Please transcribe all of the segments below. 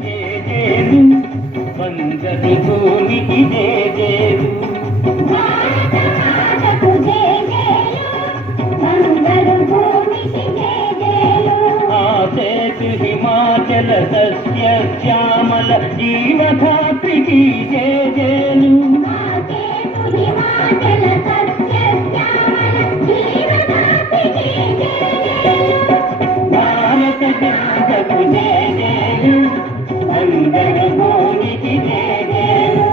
జేజేలు బంగారు భూమికి జేజేలు భారత మాతకు జేజేలు బంగారు భూమికి జేజేలు హిమాచల సస్య శ్యామల జీవధాత్రికి జేజేలు భారత జగకు జేజేలు అందరు భూమికి జేజేలు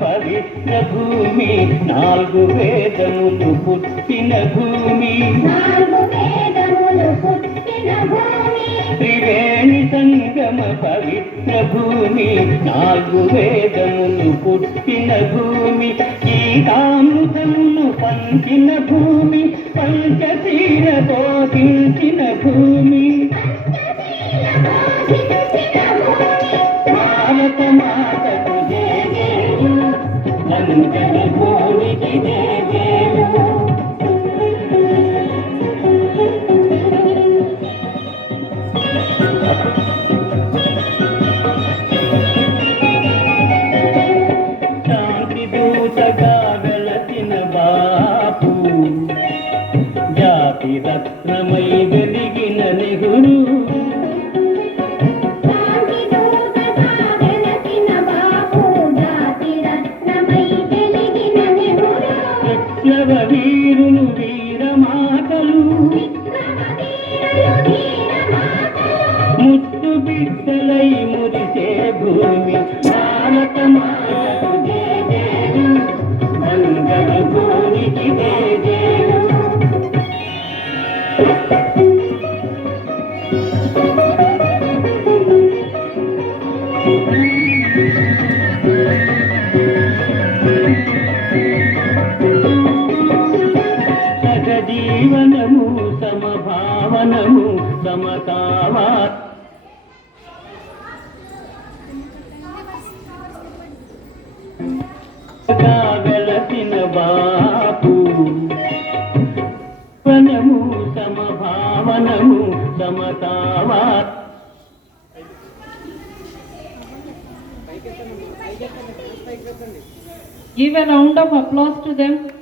పవిత్ర భూమి నాలుగు వేదములు పుట్టిన భూమి త్రివేణి సంగమ పవిత్ర భూమి నాలుగు వేదములు పుట్టిన భూమి గీతామృతములు పంచిన భూమి పంచశీల బోధించిన భూమి భారత మాతకు జేజేలు అందరి భూమికి జేజేలు శాంతి దూతగా వెలసిన బాపు జాతి రత్నమై వెలిగిన నెహ్రూ వీరులు వీరమాతలు ముత్తు బిడ్డలై మురిసే భూమి భారత మాతకు జేజేలు బంగారు భూమికి జేజేలు జీవనము సమభావనము సమతావా వెలసిన బాపు వనము సమభావనము సమతావా Give a round of applause to them.